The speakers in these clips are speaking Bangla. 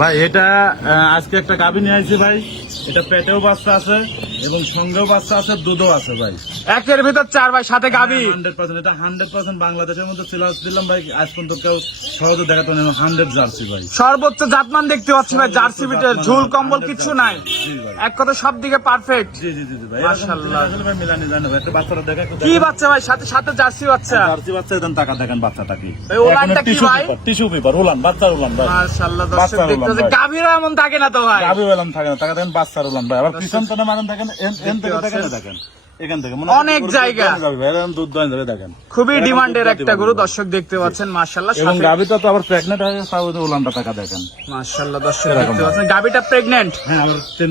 ভাই, এটা আজকে একটা গাভী নিয়ে আসছি ভাই। এটা পেটেও বাচ্চা আছে এবং সঙ্গেও বাচ্চা আছে, দুধও আছে ভাই। একের ভিতর চার ভাই সাথে গাবি। হান্ড্রেড পার্সেন্ট এটা হান্ড্রেড পার্সেন্ট বাংলাদেশের মধ্যে সিলাস দিলাম ভাই আজ পর্যন্ত কেউ সহজে দেখাতো না হান্ড্রেড জার্সি ভাই। সর্বোচ্চ জাতমান দেখতে পাচ্ছি ভাই জার্সি বিটের ঝুল কম্বল কিচ্ছু নাই। এক কথা সব দিকে পারফেক্ট জি জি জি ভাই মাশাআল্লাহ। ভাই মিলানি জানো ভাই একটা দেখা কি বাচ্চা ভাই সাথে সাথে জার্সি বাচ্চা। জার্সি বাচ্চা টাকা দেখেন বাচ্চাটা কি। এই উলানটা কি ভাই? টিস্যু পেপার বাচ্চার উলান ভাই। মাশাআল্লাহ দর্শক দেখতে গাভীরা এমন থাকে না তো ভাই। গাভী বেলাম থাকে না টাকা দেখেন বাচ্চার উলান ভাই। আবার পিছন তো মাগান দেখেন এন এন থেকে দেখেন দেখেন। এখান থেকে অনেক জায়গা। দুধ দোয়ানো যাবে ভাই, এরকম দুধ দোয়ানো যাবে দেখেন। খুবই ডিমান্ডের একটা গরু দর্শক দেখতে পাচ্ছেন মাশাআল্লাহ এবং সাথে তো আবার প্রেগনেন্ট হয়ে তাও ওদের টাকা দেখেন দর্শক দেখতে পাচ্ছেন প্রেগনেন্ট হ্যাঁ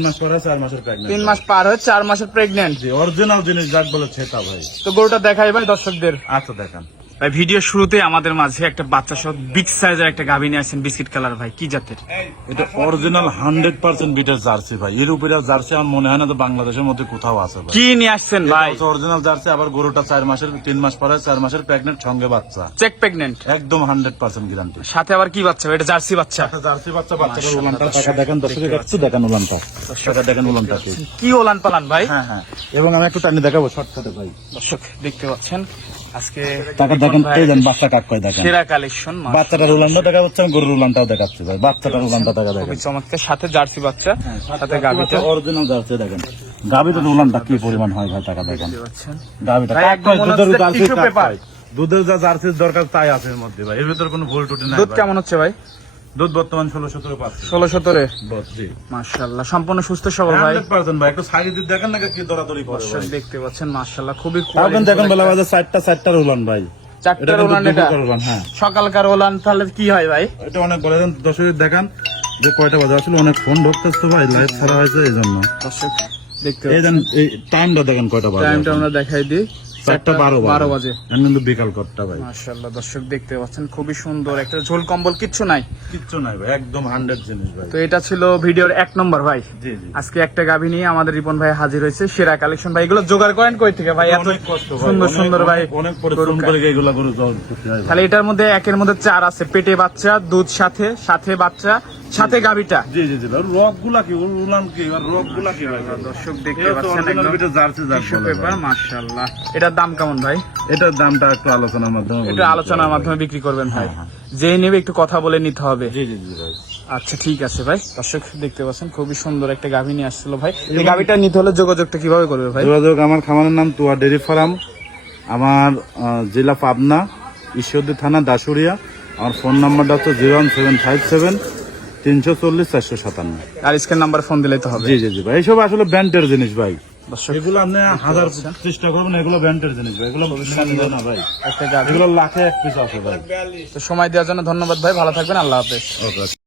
মাস পরে মাসের প্রেগনেন্ট তিন মাস পার হয়ে চার মাসের প্রেগন্যান্ট জি অরিজিনাল জিনিস যাক বলে সেটা ভাই। তো গরুটা দেখাই ভাই দর্শকদের। আচ্ছা দেখেন। ভাই ভিডিও শুরুতে আমাদের মাঝে একটা বাচ্চা সহ বিগ সাইজের একটা গাভী নিয়ে আসছেন বিস্কিট কালার ভাই কি জাতের? এটা অরিজিনাল হান্ড্রেড পার্সেন্ট বিটের জার্সি ভাই। এর উপরে জার্সি আমার মনে হয় না তো বাংলাদেশের মধ্যে কোথাও আছে ভাই। কি নিয়ে আসছেন ভাই? অরিজিনাল জার্সি আবার গরুটা চার মাসের তিন মাস পরে চার মাসের প্রেগনেন্ট সঙ্গে বাচ্চা। চেক প্রেগনেন্ট একদম হান্ড্রেড পার্সেন্ট গ্যারান্টি সাথে আবার কি বাচ্চা এটা জার্সি বাচ্চা। জার্সি বাচ্চা উলানটা টাকা দেখেন দর্শকের একটু দেখেন উলানটা। টাকা দেখেন উলানটা কি। কি ওলান পালান ভাই? হ্যাঁ হ্যাঁ। এবং আমি একটু টানি দেখাবো শর্টকাটে ভাই। দর্শক দেখতে পাচ্ছেন। আজকে টাকা দেখেন এই দেন বাচ্চা কাক কয় দেখেন? সেরা কালেকশন বাচ্চাটার উলানটা দেখা যাচ্ছে আমি গরুর উলানটাও দেখাচ্ছি ভাই। বাচ্চাটার উলানটা দেখা দেখেন। চমৎকার সাথে জার্সি বাচ্চা সাথে গাভীটা। অরিজিনাল জার্সি দেখেন। গাভিটার উলানটা কি পরিমাণ হয় ভাই টাকা দেখেন। দেখতে পাচ্ছেন। গাভিটা ভাই, কাক কয়, দুধের জার্সি যা জার্সির দরকার তাই আছে এর মধ্যে ভাই। এর ভিতরে কোনো ভুল টুটি নাই দুধ কেমন হচ্ছে ভাই? দুধ বর্তমান ষোলো সতেরো পাচ্ছি। ষোলো সতেরো? জি। মার্শাল্লাহ সম্পূর্ণ সুস্থ সবল ভাই। পার্সেন্ট ভাই একটু সাইড দিয়ে দেখেন না কি দরাদরি করে দেখতে পাচ্ছেন মার্শাল্লাহ খুবই এখন quality বেলা চারটা চারটার উলান ভাই। কিন্তু ওলান এটা হ্যাঁ। সকালকার ওলান তাহলে কি হয় ভাই? এটা অনেক বলে দেন দর্শকের দেখান যে কয়টা বাজে আসলে অনেক ফোন ঢুকতেছে তো ভাই লাইভ ছাড়া হয়েছে এই জন্য। দর্শক দেখতে এই এই টাইমটা দেখেন কয়টা বাজে টাইমটা আমরা দেখাই দিই। চারটা বারো বারো বাজে। কিন্তু বিকাল করটা ভাই। মার্শাল্লাহ দর্শক দেখতে পাচ্ছেন খুবই সুন্দর একটা ঝোল কম্বল কিচ্ছু নাই। কিচ্ছু নাই ভাই একদম হান্ড্রেড জিনিস ভাই। তো এটা ছিল ভিডিওর এক নম্বর ভাই। জি জি। আজকে একটা গাভী নিয়ে আমাদের রিপন ভাই হাজির হয়েছে সেরা কালেকশন ভাই। এগুলো জোগাড় করেন কই থেকে ভাই? এত সুন্দর সুন্দর ভাই অনেক- অনেক পরিশ্রম করে এগুলা গরু জল করতে ভাই। তাহলে এটার মধ্যে একের মধ্যে চার আছে পেটে বাচ্চা দুধ সাথে সাথে বাচ্চা সাথে গাভীটা? জি জি জি। রকগুলা কি? উলান কি? আর রকগুলা কি ভাই দর্শক দেখতে পাচ্ছেন একদম বিটের জার্সি বলে পেপার মাশাআল্লাহ। এটার দাম কেমন ভাই? এটার দামটা একটু আলোচনার মাধ্যমে এটা আলোচনার মাধ্যমে বিক্রি করবেন ভাই। হ্যাঁ, যেই নেবে একটু কথা বলে নিতে হবে। জি জি জি ভাই। আচ্ছা ঠিক আছে ভাই। দর্শক দেখতে পাচ্ছেন খুবই সুন্দর একটা গাভী নিয়ে আসছিল ভাই। এই গাভীটা নিতে হলে যোগাযোগটা কীভাবে করবে ভাই? যোগাযোগ আমার খামারের নাম তুয়া ডেরি ফার্ম। আমার জেলা পাবনা ঈশ্বরদী থানা দাসুরিয়া আমার ফোন নাম্বারটা হচ্ছে zero one seven five seven তিনশো চল্লিশ চারশো সাতান্ন। আর স্ক্রিন নাম্বার ফোন দিলেই তো হবে। জি জি জি ভাই। এইসব আসলে ব্যান্ডের জিনিস ভাই। এগুলো আপনি হাজার চেষ্টা করবেন এগুলো ব্যান্ডের জিনিস ভাই। এগুলো না ভাই। এগুলো লাখে এক পিস আছে ভাই। তো সময় দেওয়ার জন্য ধন্যবাদ ভাই। ভালো থাকবেন। আল্লাহ হাফেজ। ওকে